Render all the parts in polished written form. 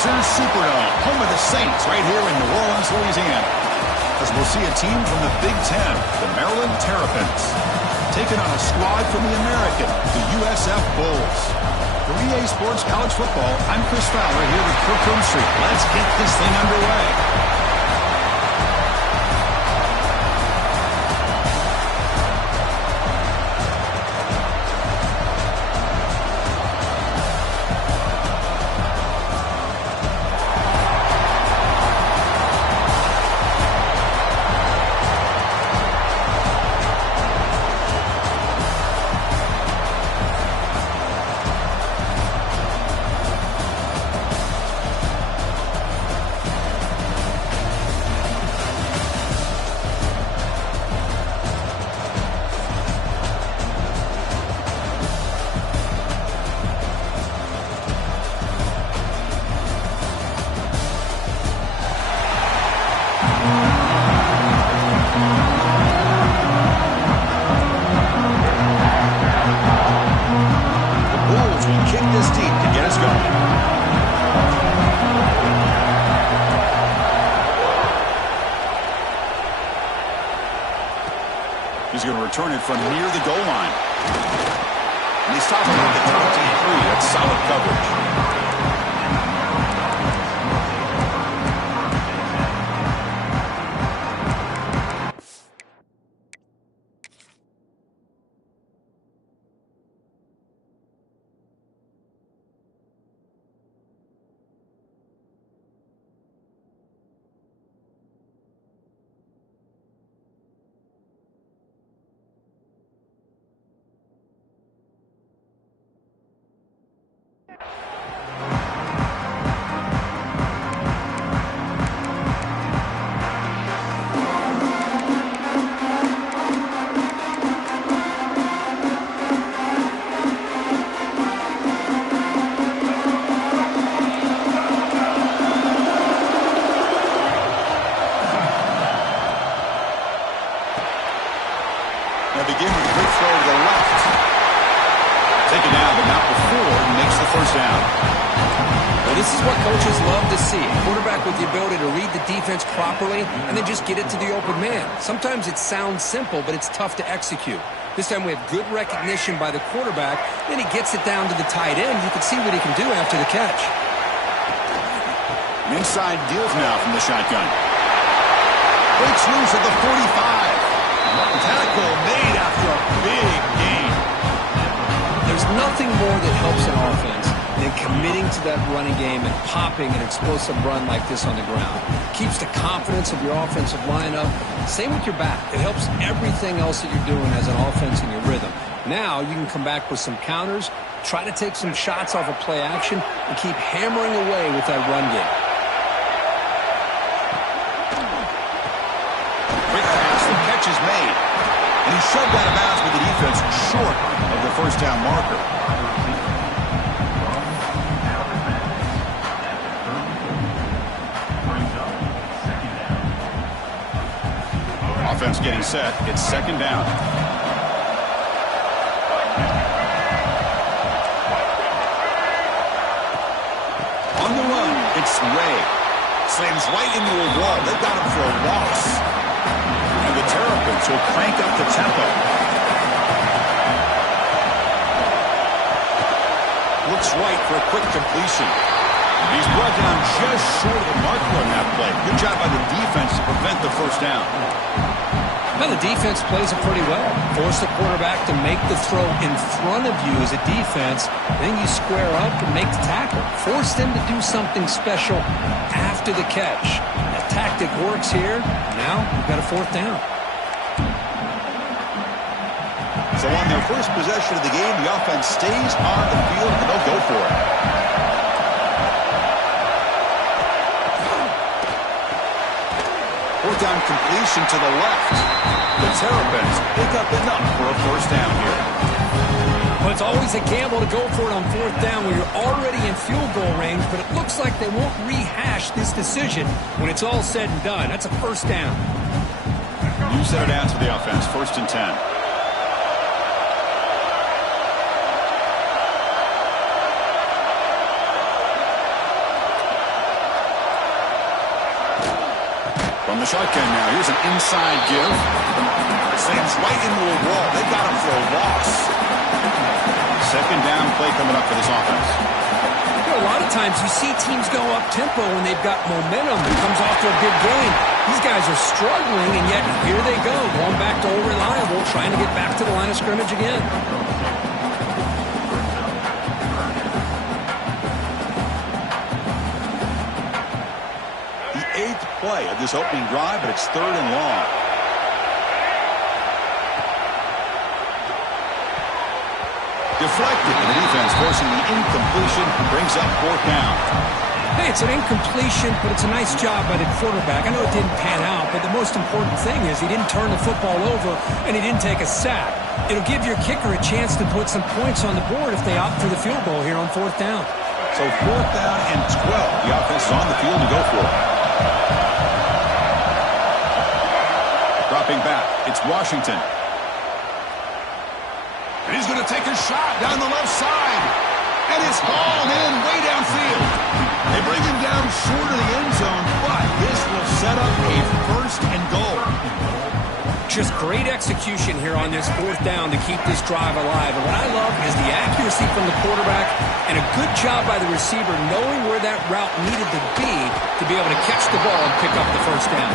Caesars Superdome, home of the Saints, right here in New Orleans, Louisiana. As we'll see a team from the Big Ten, the Maryland Terrapins, taking on a squad from the American, the USF Bulls. For EA Sports College Football, I'm Chris Fowler here with Kirk Street. Let's get this thing underway. He's going to return it from near the goal line. And he's stopping at the top to the 3. That's solid coverage. Now begin with a quick throw to the left. Taken down, but not before he makes the first down. Well, this is what coaches love to see. A quarterback with the ability to read the defense properly and then just get it to the open man. Sometimes it sounds simple, but it's tough to execute. This time we have good recognition by the quarterback. Then he gets it down to the tight end. You can see what he can do after the catch. Inside deals now from the shotgun. Breaks loose at the 45. Tackle made after a big gain. There's nothing more that helps an offense than committing to that running game and popping an explosive run like this on the ground. Keeps the confidence of your offensive lineup. Same with your back. It helps everything else that you're doing as an offense in your rhythm. Now you can come back with some counters, try to take some shots off of play action, and keep hammering away with that run game. Quick pass, the catch is made. And he shoved out of bounds with the defense short of the first down marker. Offense getting set. It's second down. On the run, it's Ray. Slams right into a wall. They've got him for a loss. And the Terrapins will crank up the tempo. Looks right for a quick completion. He's brought down just short of the marker on that play. Good job by the defense to prevent the first down. Well, the defense plays it pretty well. Force the quarterback to make the throw in front of you as a defense. Then you square up and make the tackle. Force them to do something special after the catch. That tactic works here. Now you've got a fourth down. So on their first possession of the game, the offense stays on the field and they'll go for it. Fourth down completion to the left. The Terrapins pick up enough for a first down here. Well, it's always a gamble to go for it on fourth down when you're already in field goal range, but it looks like they won't rehash this decision when it's all said and done. That's a first down. New set of downs for the offense, 1st and 10. shotgun now. Here's an inside give. Sends right into a wall. They got him for a loss. Second down play coming up for this offense. A lot of times you see teams go up-tempo when they've got momentum that comes off their big game. These guys are struggling, and yet here they go, going back to old reliable, trying to get back to the line of scrimmage again. The 8th play of this opening drive, but it's 3rd and long. Deflected, and the defense forcing the incompletion, brings up 4th down. Hey, it's an incompletion, but it's a nice job by the quarterback. I know it didn't pan out, but the most important thing is he didn't turn the football over, and he didn't take a sack. It'll give your kicker a chance to put some points on the board if they opt for the field goal here on 4th down. So 4th down and 12. The offense is on the field to go for it. Dropping back, it's Washington. And he's going to take a shot down the left side. And it's hauled in way downfield. They bring him down short of the end zone, but this will set up a 1st and goal. Just great execution here on this 4th down to keep this drive alive. And what I love is the accuracy from the quarterback and a good job by the receiver knowing where that route needed to be able to catch the ball and pick up the 1st down.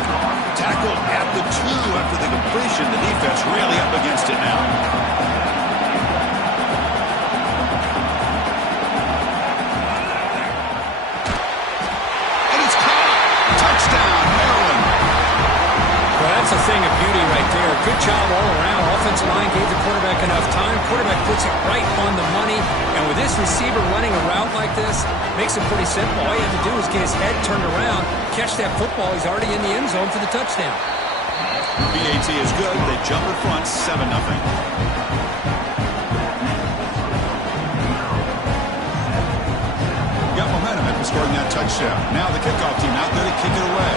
Tackled at the 2 after the completion. The defense really up against it now. That's a thing of beauty right there. Good job all around. Offensive line gave the quarterback enough time. Quarterback puts it right on the money. And with this receiver running a route like this, makes it pretty simple. All you have to do is get his head turned around, catch that football. He's already in the end zone for the touchdown. BAT is good. They jump in front 7-0. Got momentum after scoring that touchdown. Now the kickoff team out there to kick it away.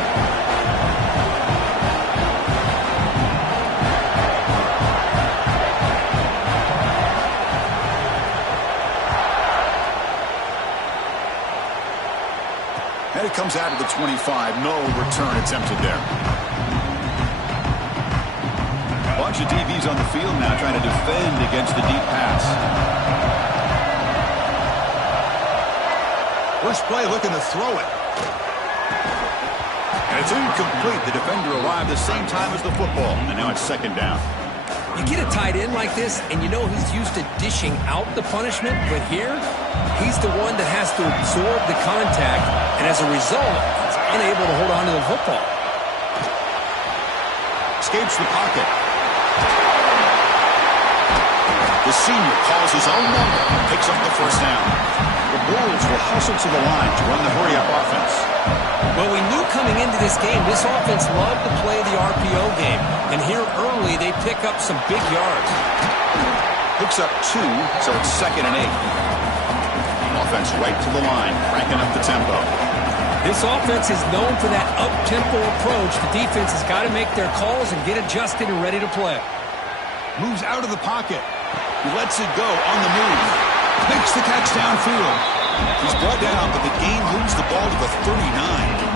And it comes out of the 25. No return attempted there. Bunch of DBs on the field now trying to defend against the deep pass. First play looking to throw it. And it's incomplete. The defender arrived the same time as the football. And now it's 2nd down. You get a tight end like this, and you know he's used to dishing out the punishment, but here, he's the one that has to absorb the contact, and as a result, he's unable to hold on to the football. Escapes the pocket. The senior calls his own number and picks up the 1st down. The Bulls will hustle to the line to run the hurry-up offense. Well, we knew coming into this game, this offense loved to play the RPO game. And here early, they pick up some big yards. Picks up 2, so it's 2nd and 8. Offense right to the line, cranking up the tempo. This offense is known for that up-tempo approach. The defense has got to make their calls and get adjusted and ready to play. Moves out of the pocket. He lets it go on the move. Makes the catch downfield. He's brought down, but the game moves the ball to the 39.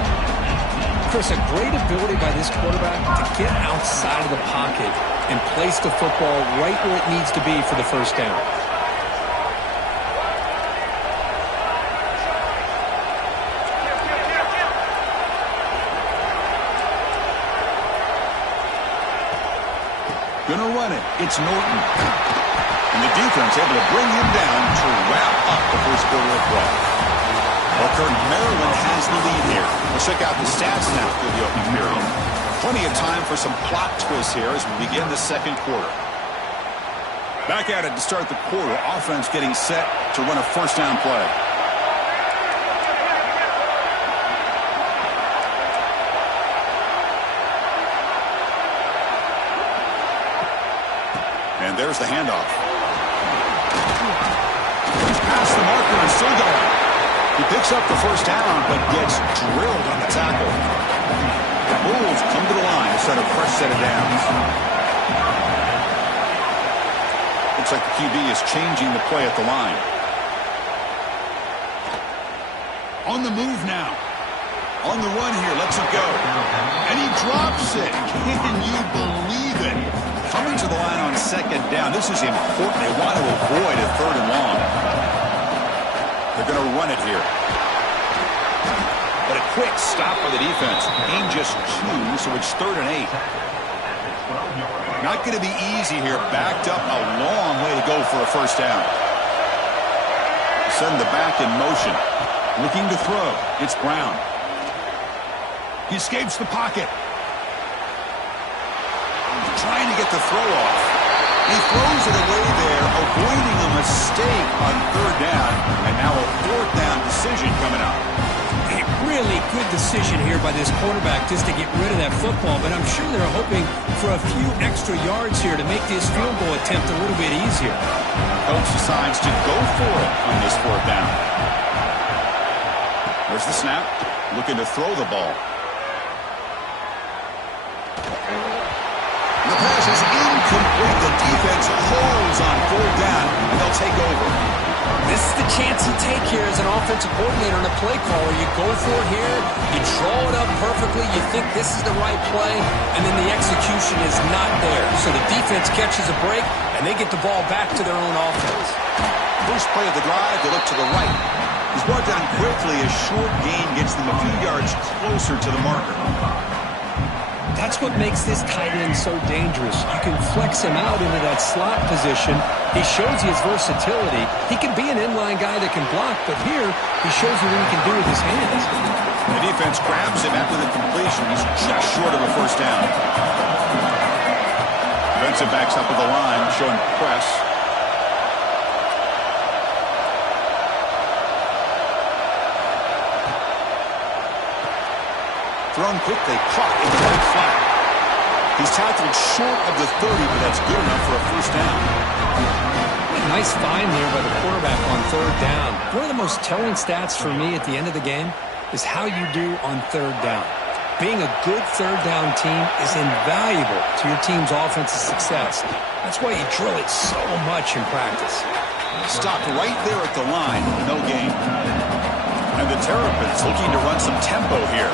Chris, a great ability by this quarterback to get outside of the pocket and place the football right where it needs to be for the 1st down. Gonna run it. It's Norton. And the defense able to bring him down to wrap up the 1st quarter of play. Well, Kurt, Maryland has the lead here. Let's check out the stats now through the opening period. Plenty of time for some plot twists here as we begin the 2nd quarter. Back at it to start the quarter. Offense getting set to run a 1st down play. And there's the handoff. Past the marker and still going. He picks up the 1st down, but gets drilled on the tackle. The Bulls come to the line to set a fresh set of downs. Looks like the QB is changing the play at the line. On the move now. On the run here, lets it go. And he drops it. Can you believe it? Coming to the line on second down. This is important. They want to avoid a third and long. They're going to run it here. But a quick stop by the defense. Gain just 2, so it's 3rd and 8. Not going to be easy here. Backed up a long way to go for a first down. Send the back in motion. Looking to throw. It's Brown. He escapes the pocket. Trying to get the throw off. He throws it away there, avoiding a mistake on 3rd down. And now a 4th down decision coming up. A really good decision here by this quarterback just to get rid of that football, but I'm sure they're hoping for a few extra yards here to make this field goal attempt a little bit easier. Coach decides to go for it on this 4th down. There's the snap. Looking to throw the ball. The pass is incomplete. The defense holds on 4th down, and they'll take over. This is the chance you take here as an offensive coordinator and a play caller. You go for it here, you draw it up perfectly, you think this is the right play, and then the execution is not there. So the defense catches a break, and they get the ball back to their own offense. First play of the drive, they look to the right. He's brought down quickly. A short gain gets them a few yards closer to the marker. That's what makes this tight end so dangerous. You can flex him out into that slot position. He shows you his versatility. He can be an inline guy that can block, but here he shows you what he can do with his hands. The defense grabs him after the completion. He's just short of a first down. Defensive backs up with the line, showing press. Thrown quickly, caught in the right flat. He's tackled short of the 30, but that's good enough for a first down. Nice find there by the quarterback on 3rd down. One of the most telling stats for me at the end of the game is how you do on 3rd down. Being a good 3rd down team is invaluable to your team's offensive success. That's why you drill it so much in practice. Stopped right there at the line, no gain. And the Terrapins looking to run some tempo here.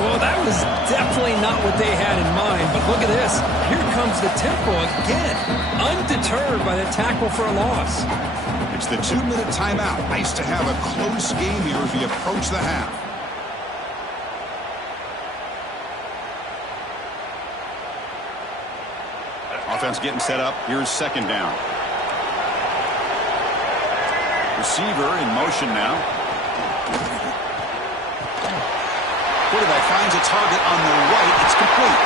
Well, that was definitely not what they had in mind, but look at this. Here comes the tempo again, undeterred by the tackle for a loss. It's the 2-minute timeout. Nice to have a close game here as we approach the half. Offense getting set up. Here's 2nd down. Receiver in motion now. Quarterback finds a target on the right. It's complete.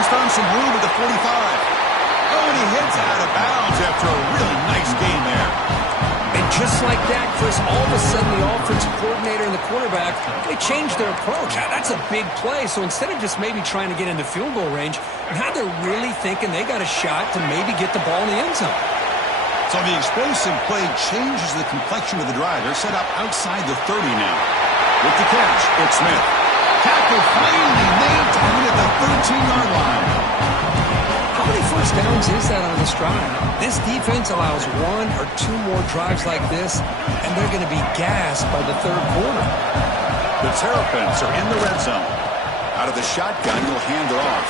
He's found some room at the 45. Oh, and he hits out of bounds after a really nice game there. And just like that, Chris, all of a sudden the offensive coordinator and the quarterback, they changed their approach. That's a big play. So instead of just maybe trying to get into field goal range, now they're really thinking they got a shot to maybe get the ball in the end zone. So the explosive play changes the complexion of the drive. They're set up outside the 30 now. With the catch, it's Smith. Tackle finally made down at the 13-yard line. How many first downs is that on this drive? This defense allows 1 or 2 more drives like this, and they're going to be gassed by the 3rd quarter. The Terrapins are in the red zone. Out of the shotgun, he'll hand it off.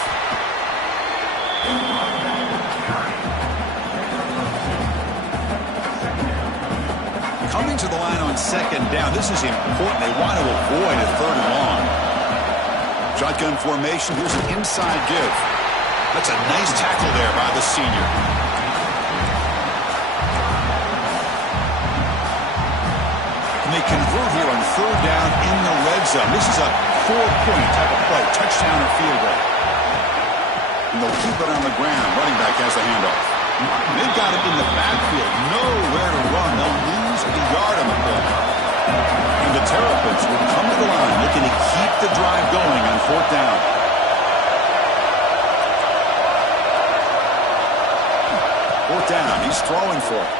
Coming to the line on 2nd down. This is important. They want to avoid a 3rd and long. Shotgun formation. Here's an inside give. That's a nice tackle there by the senior. And they convert here on 3rd down in the red zone. This is a 4-point type of play. Touchdown or field goal. And they'll keep it on the ground. Running back has the handoff. They've got it in the backfield. Nowhere to run. They'll lose a yard on the play. And the Terrapins will come to the line looking to keep the drive going on 4th down. 4th down. He's throwing for it.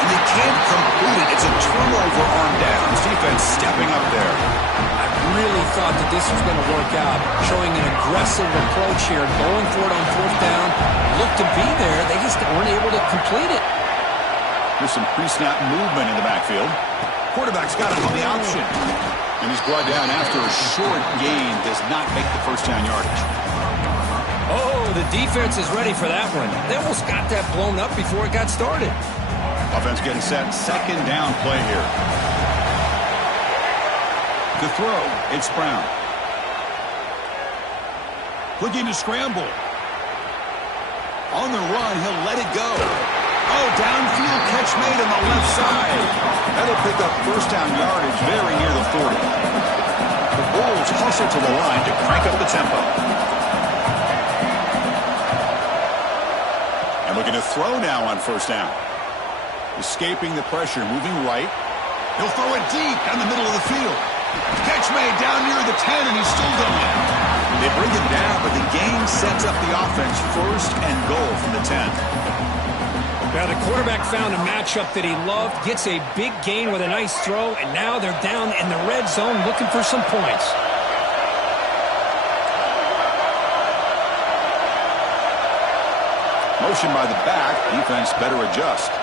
And they can't complete it. It's a turnover on downs. Defense stepping up there. I really thought that this was going to work out, showing an aggressive approach here, going for it on 4th down. Looked to be there. They just weren't able to complete it. There's some pre-snap movement in the backfield. Quarterback's got it on the option. And he's brought down after a short gain. Does not make the first down yardage. Oh, the defense is ready for that one. They almost got that blown up before it got started. Offense getting set. Second down play here. To throw, it's Brown. Looking to scramble. On the run, he'll let it go. Oh, downfield catch made on the left side. That'll pick up first down yardage very near the 40. The Bulls hustle to the line to crank up the tempo. And looking to throw now on first down. Escaping the pressure, moving right. He'll throw it deep down the middle of the field. Catch made down near the 10, and he's still going. They bring him down, but the game sets up the offense first and goal from the 10. Now the quarterback found a matchup that he loved, gets a big gain with a nice throw, and now they're down in the red zone looking for some points. Motion by the back. Defense better adjust.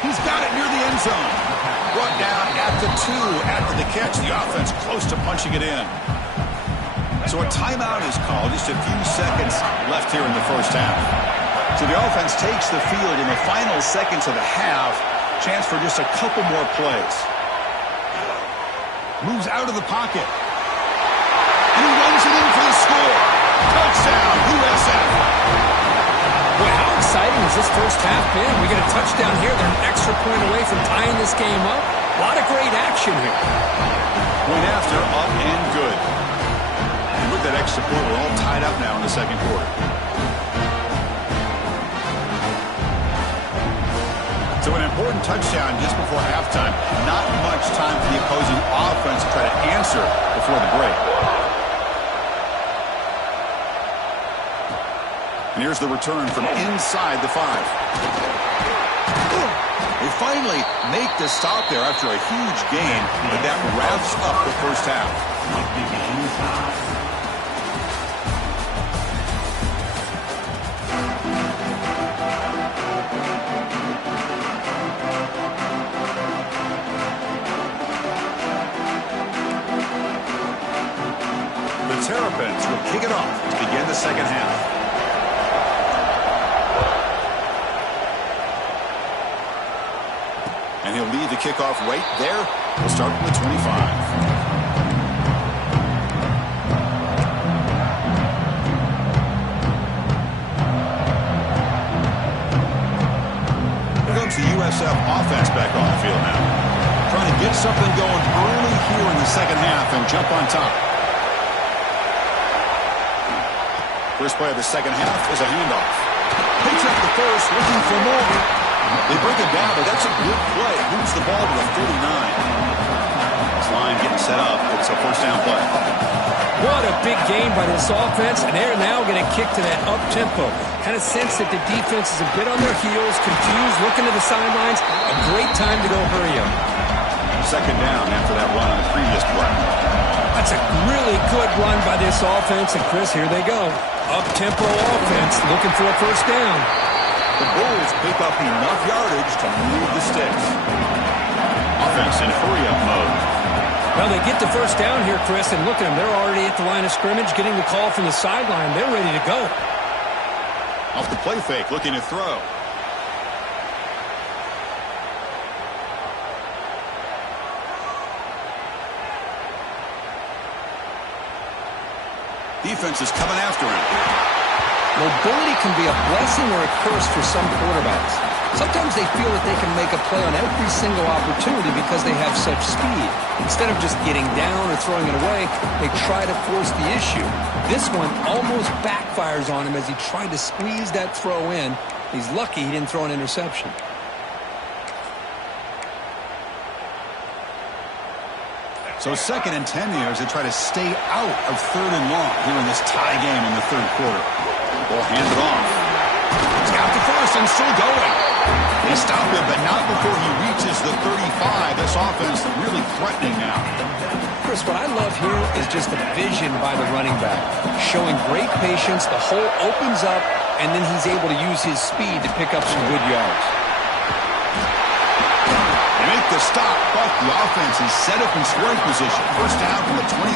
He's got it near the end zone. Brought down at the 2 after the catch. The offense close to punching it in. So a timeout is called. Just a few seconds left here in the first half. So the offense takes the field in the final seconds of the half. Chance for just a couple more plays. Moves out of the pocket. And he runs it in for the score. Touchdown, USF. Boy, how exciting has this first half been? We get a touchdown here. They're an extra point away from tying this game up. A lot of great action here. Point after, up and good. And with that extra point, we're all tied up now in the second quarter. So an important touchdown just before halftime. Not much time for the opposing offense to try to answer before the break. And here's the return from inside the 5. They finally make the stop there after a huge gain, but that wraps up the first half. The Terrapins will kick it off to begin the second half. And he'll lead the kickoff right there. We'll start with the 25. Here comes the USF offense back on the field now. Trying to get something going early here in the second half and jump on top. First play of the second half is a handoff. Picks up the first, looking for more. They break it down, but that's a good play. Moves the ball to the 49. This line getting set up. It's a first down play. What a big game by this offense, and they're now going to kick to that up-tempo. Kind of sense that the defense is a bit on their heels, confused, looking to the sidelines. A great time to go hurry up. Second down after that run on the previous play. That's a really good run by this offense, and Chris, here they go. Up-tempo offense, looking for a first down. The Bulls pick up enough yardage to move the sticks. Offense in hurry-up mode. Well, they get the first down here, Chris, and look at them. They're already at the line of scrimmage, getting the call from the sideline. They're ready to go. Off the play fake, looking to throw. Defense is coming after him. Mobility can be a blessing or a curse for some quarterbacks. Sometimes they feel that they can make a play on every single opportunity because they have such speed. Instead of just getting down or throwing it away, they try to force the issue. This one almost backfires on him as he tried to squeeze that throw in. He's lucky he didn't throw an interception. So 2nd and 10 here as they try to stay out of 3rd and long here in this tie game in the third quarter. Ball handed off. He's got the first and still going. They stop him, but not before he reaches the 35. This offense really threatening now. Chris, what I love here is just the vision by the running back. Showing great patience, the hole opens up, and then he's able to use his speed to pick up some good yards. They make make the stop, but the offense is set up in scoring position. First down from the 23.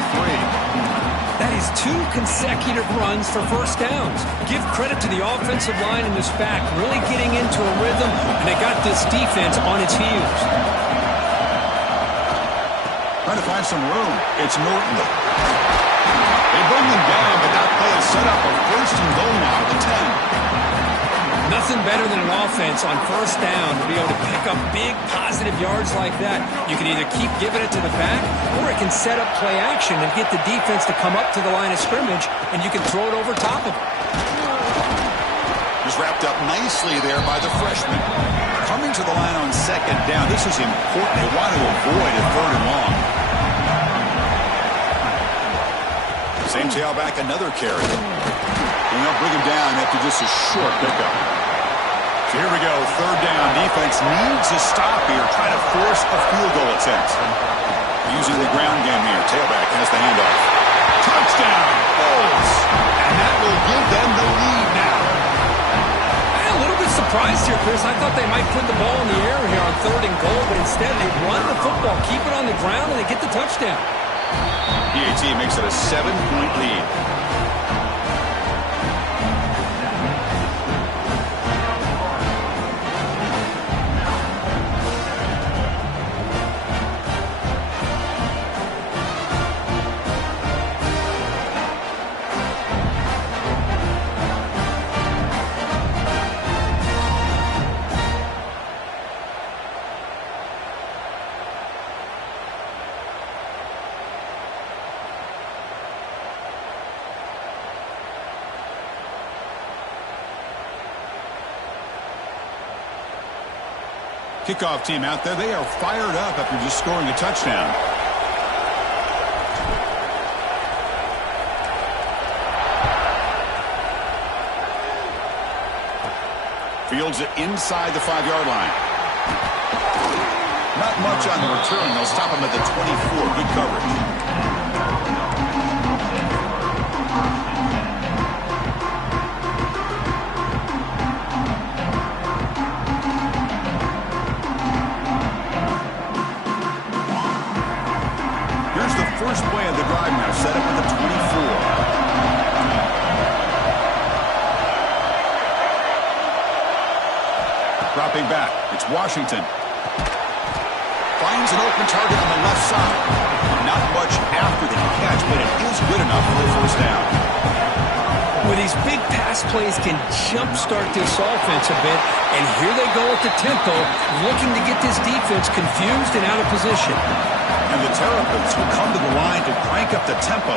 That is 2 consecutive runs for first downs. Give credit to the offensive line in this back, really getting into a rhythm, and they got this defense on its heels. Trying to find some room. It's Norton. They bring them down, but that play is set up for first and goal now at the 10. Nothing better than an offense on first down to be able to pick up big positive yards like that. You can either keep giving it to the back, or it can set up play action and get the defense to come up to the line of scrimmage, and you can throw it over top of it. Just wrapped up nicely there by the freshman. Coming to the line on second down. This is important. They want to avoid a third and long. Same tailback, another carry. And they'll bring him down after just a short pickup. So here we go, third down. Defense needs a stop here, trying to force a field goal attempt. Using the ground game here. Tailback has the handoff. Touchdown, Bulls. And that will give them the lead now. I'm a little bit surprised here, Chris. I thought they might put the ball in the air here on third and goal, but instead they run the football, keep it on the ground, and they get the touchdown. PAT makes it a 7-point lead. Kickoff team out there. They are fired up after just scoring a touchdown. Fields it inside the 5-yard line. Not much on the return. They'll stop him at the 24. Good coverage. First play of the drive now, set up at the 24. Dropping back, it's Washington. Finds an open target on the left side. Not much after the catch, but it is good enough for a first down. Well, these big pass plays can jumpstart this offense a bit, and here they go at the tempo, looking to get this defense confused and out of position. And the Terrapins will come to the line to crank up the tempo.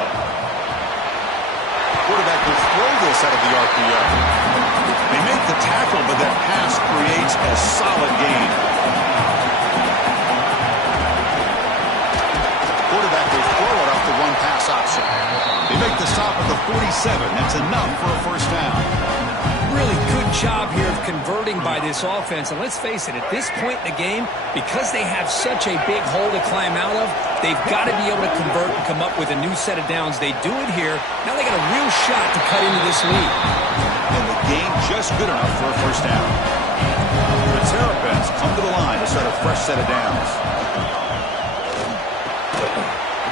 Quarterback will throw this out of the RPO. They make the tackle, but that pass creates a solid gain. Quarterback will throw it off the one-pass option. They make the stop at the 47. That's enough for a first down. Really good job here of converting by this offense. And let's face it, at this point in the game, because they have such a big hole to climb out of, they've got to be able to convert and come up with a new set of downs. They do it here. Now they got a real shot to cut into this lead. And the game just good enough for a first down. The Terrapins come to the line to start a fresh set of downs.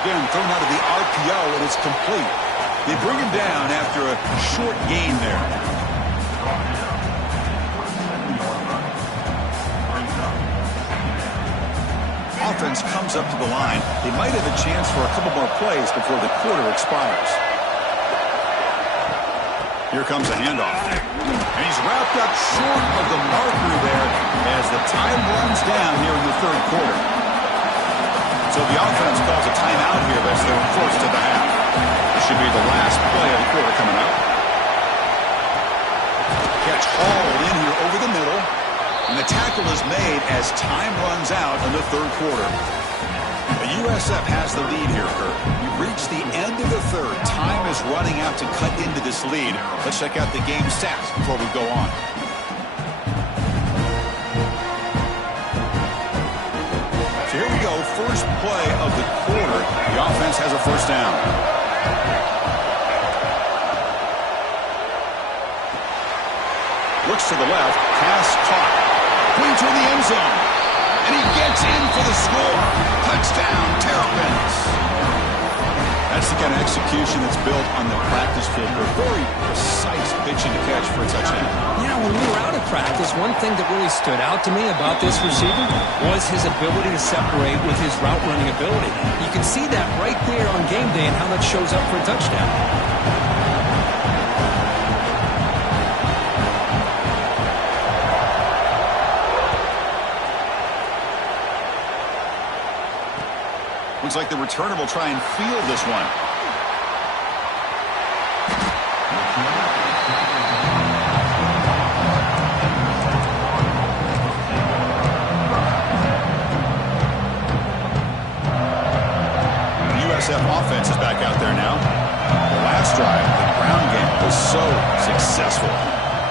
Again, thrown out of the RPO, and it's complete. They bring him down after a short gain there. Offense comes up to the line. They might have a chance for a couple more plays before the quarter expires. Here comes a handoff. And he's wrapped up short of the marker there as the time runs down here in the third quarter. So the offense calls a timeout here as they're forced to the half. This should be the last play of the quarter coming up. Catch hauled in here over the middle. And the tackle is made as time runs out in the third quarter. The USF has the lead here, Kurt. We've reached the end of the third. Time is running out to cut into this lead. Let's check out the game stats before we go on. So here we go. First play of the quarter. The offense has a first down. Looks to the left. Pass caught. Going to the end zone. And he gets in for the score. Touchdown, Terrapins. That's the kind of execution that's built on the practice field. A very precise pitch and catch for a touchdown. Yeah, when we were out of practice, one thing that really stood out to me about this receiver was his ability to separate with his route running ability. You can see that right there on game day and how that shows up for a touchdown. Looks like the returner will try and field this one. The USF offense is back out there now. The last drive, the ground game, was so successful.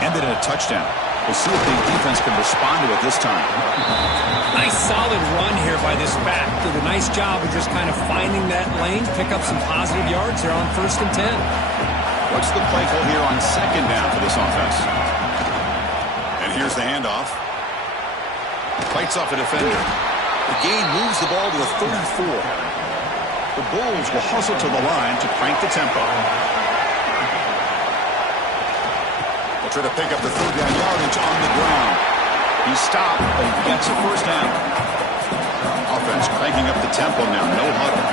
Ended in a touchdown. We'll see if the defense can respond to it this time. Nice solid run here by this back. Did a nice job of just kind of finding that lane, pick up some positive yards there on 1st and 10. What's the play call here on 2nd down for this offense? And here's the handoff. Fights off a defender. The gain moves the ball to the 34. The Bulls will hustle to the line to crank the tempo. They'll try to pick up the 3rd down yardage on the ground. He stopped, but he gets a 1st down. Offense cranking up the tempo now. No huddle.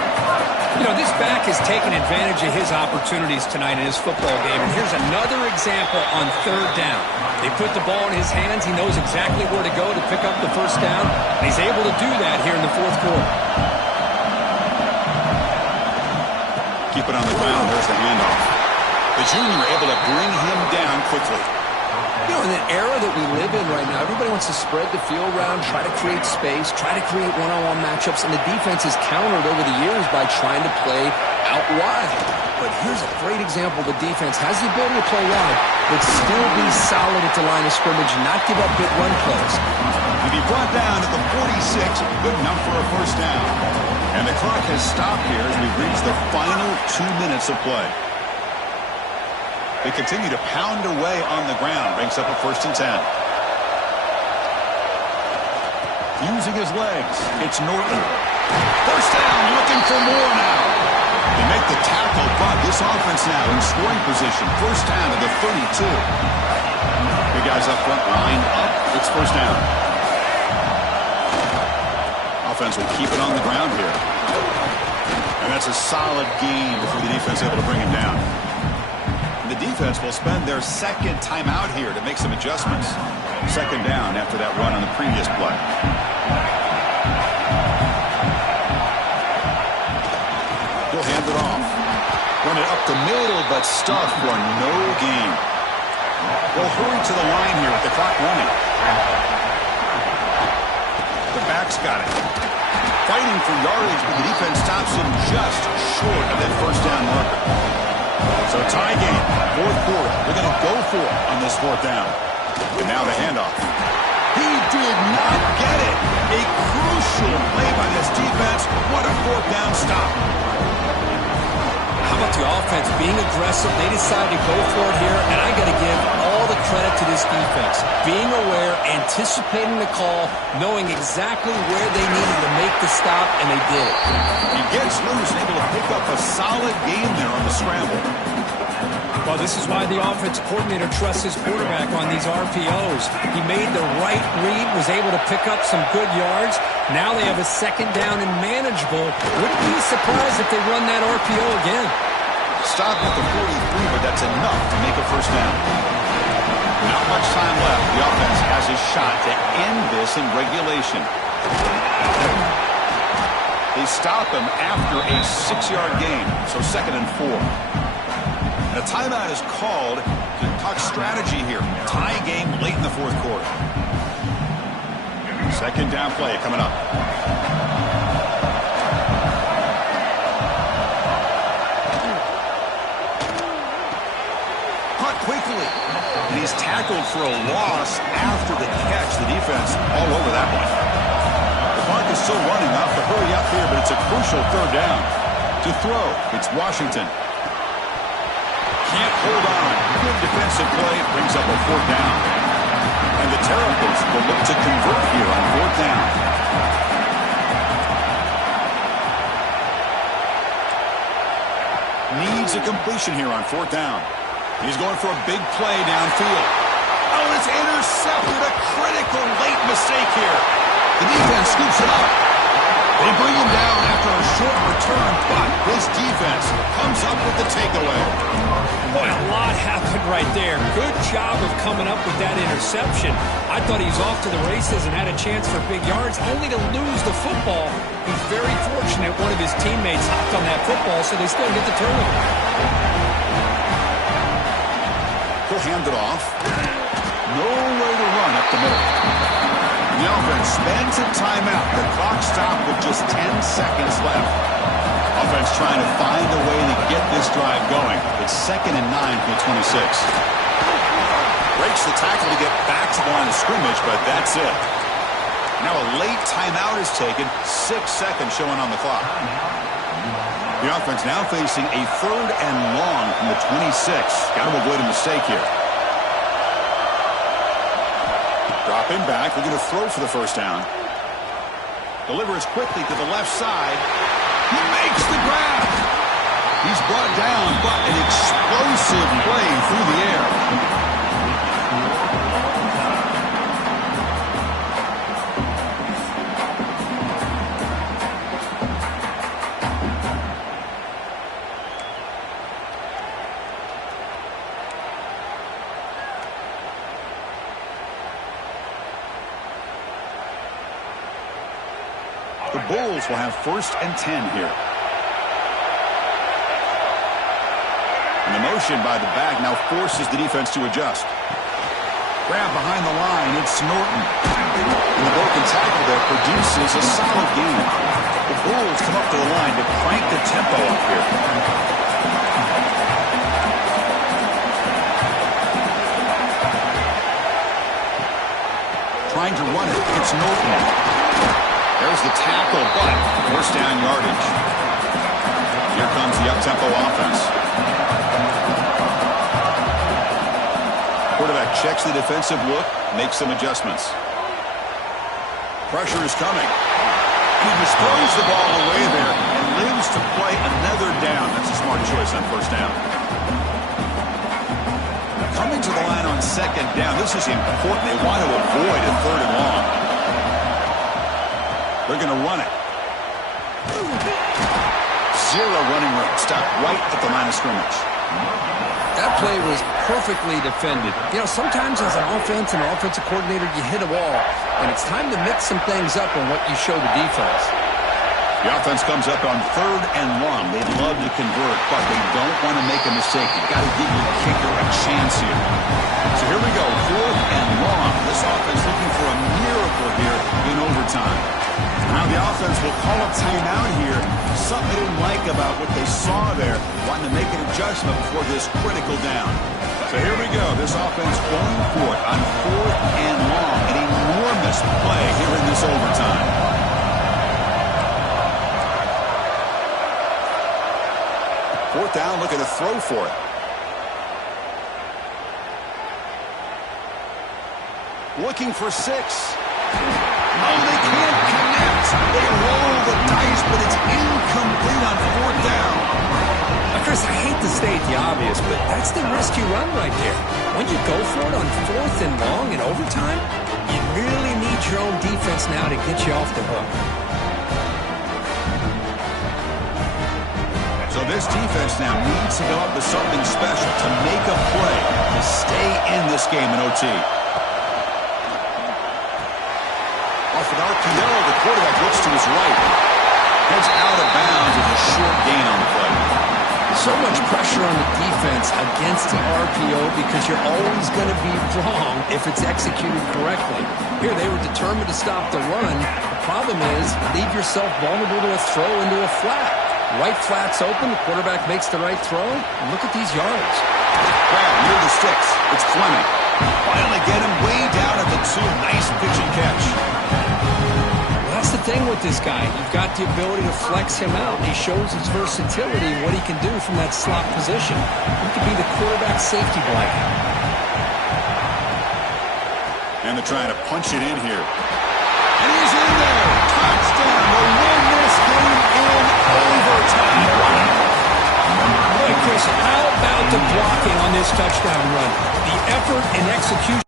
You know, this back has taken advantage of his opportunities tonight in his football game. And here's another example on 3rd down. They put the ball in his hands. He knows exactly where to go to pick up the 1st down. And he's able to do that here in the 4th quarter. Keep it on the ground. There's the handoff. The junior able to bring him down quickly. You know, in the era that we live in right now, everybody wants to spread the field around, try to create space, try to create one-on-one matchups, and the defense is countered over the years by trying to play out wide. But here's a great example. The defense has the ability to play wide, but still be solid at the line of scrimmage, not give up big run plays. To be brought down at the 46, good enough for a 1st down. And the clock has stopped here as we reach the final 2 minutes of play. They continue to pound away on the ground. Brings up a 1st and 10. Using his legs, it's Norton. 1st down, looking for more now. They make the tackle, but this offense now in scoring position. 1st down to the 32. The guys up front lined up. It's 1st down. Offense will keep it on the ground here. And that's a solid gain before the defense able to bring him down. The defense will spend their 2nd timeout here to make some adjustments. 2nd down after that run on the previous play. He'll hand it off. Run it up the middle, but stuffed for no gain. They'll hurry to the line here with the clock running. The back's got it. Fighting for yardage, but the defense stops him just short of that 1st down marker. So tie game, 4th quarter. They're going to go for it on this 4th down. And now the handoff. He did not get it. A crucial play by this defense. What a 4th down stop. How about the offense being aggressive? They decided to go for it here, and I got to give all the credit to this defense. Being aware, anticipating the call, knowing exactly where they needed to make the stop, and they did it. He gets loose, able to pick up a solid gain there on the scramble. Well, this is why the offensive coordinator trusts his quarterback on these RPOs. He made the right read, was able to pick up some good yards. Now they have a 2nd down and manageable. Wouldn't be surprised if they run that RPO again. Stop at the 43, but that's enough to make a 1st down. Not much time left. The offense has a shot to end this in regulation. They stop him after a 6-yard gain, so 2nd and 4. And a timeout is called to talk strategy here. Tie game late in the 4th quarter. 2nd down play coming up. Caught quickly. And he's tackled for a loss after the catch. The defense all over that one. The clock is still running up to hurry up here, but it's a crucial 3rd down. To throw, it's Washington. Can't hold on. Good defensive play. Brings up a 4th down. And the Terrapins will look to convert here on 4th down. Needs a completion here on 4th down. He's going for a big play downfield. Oh, it's intercepted. A critical late mistake here. The defense scoops it up. They bring him down after a short return, but this defense comes up with the takeaway. Boy, a lot happened right there. Good job of coming up with that interception. I thought he was off to the races and had a chance for big yards, only to lose the football. He's very fortunate one of his teammates hopped on that football, so they still get the turnover. He'll hand it off. No way to run up the middle. The offense spends a timeout. The clock stopped with just 10 seconds left. Offense trying to find a way to get this drive going. It's 2nd and 9 from the 26. Breaks the tackle to get back to the line of scrimmage, but that's it. Now a late timeout is taken. 6 seconds showing on the clock. The offense now facing a 3rd and long from the 26. Got to avoid a mistake here. Dropping back. They're going to throw for the 1st down. Delivers quickly to the left side. He makes the grab. He's brought down, but an explosive play through the air. The Bulls will have 1st and 10 here. And the motion by the back now forces the defense to adjust. Grab behind the line. It's Norton. And the broken tackle there produces a solid gain. The Bulls come up to the line to crank the tempo up here. Trying to run it. It's Norton. There's the tackle, but 1st down yardage. Here comes the up-tempo offense. Quarterback checks the defensive look, makes some adjustments. Pressure is coming. He just throws the ball away there and lives to play another down. That's a smart choice on 1st down. Coming to the line on 2nd down. This is important. They want to avoid a 3rd and long. They're going to run it. 0 running room. Stop right at the line of scrimmage. That play was perfectly defended. You know, sometimes as an offensive coordinator, you hit a wall, and it's time to mix some things up on what you show the defense. The offense comes up on 3rd and long. They'd love to convert, but they don't want to make a mistake. You've got to give your kicker a chance here. So here we go, 4th and long. This offense looking for a miracle here in overtime. Now the offense will call a timeout here. Something they didn't like about what they saw there. Wanting to make an adjustment before this critical down. So here we go. This offense going for it on 4th and long. An enormous play here in this overtime. Fourth down, looking to throw for it. Looking for 6. Oh, they can't connect. They roll the dice, but it's incomplete on 4th down. Chris, I hate to state the obvious, but that's the risk you run right there. When you go for it on 4th and long in overtime, you really need your own defense now to get you off the hook. So this defense now needs to go up with something special to make a play to stay in this game in OT. Off an RPO, the quarterback looks to his right. Heads out of bounds with a short gain on the play. So much pressure on the defense against the RPO because you're always going to be wrong if it's executed correctly. Here, they were determined to stop the run. The problem is, leave yourself vulnerable to a throw into a flat. Right flat's open, the quarterback makes the right throw. Look at these yards. Grab near the sticks. It's Fleming. Finally get him way down at the 2. Nice pitch and catch. That's the thing with this guy. You've got the ability to flex him out. He shows his versatility and what he can do from that slot position. He could be the quarterback safety blanket. And they're trying to punch it in here. And he's in there. Touchdown to win this game in overtime. What Chris, how about the blocking on this touchdown run? The effort and execution.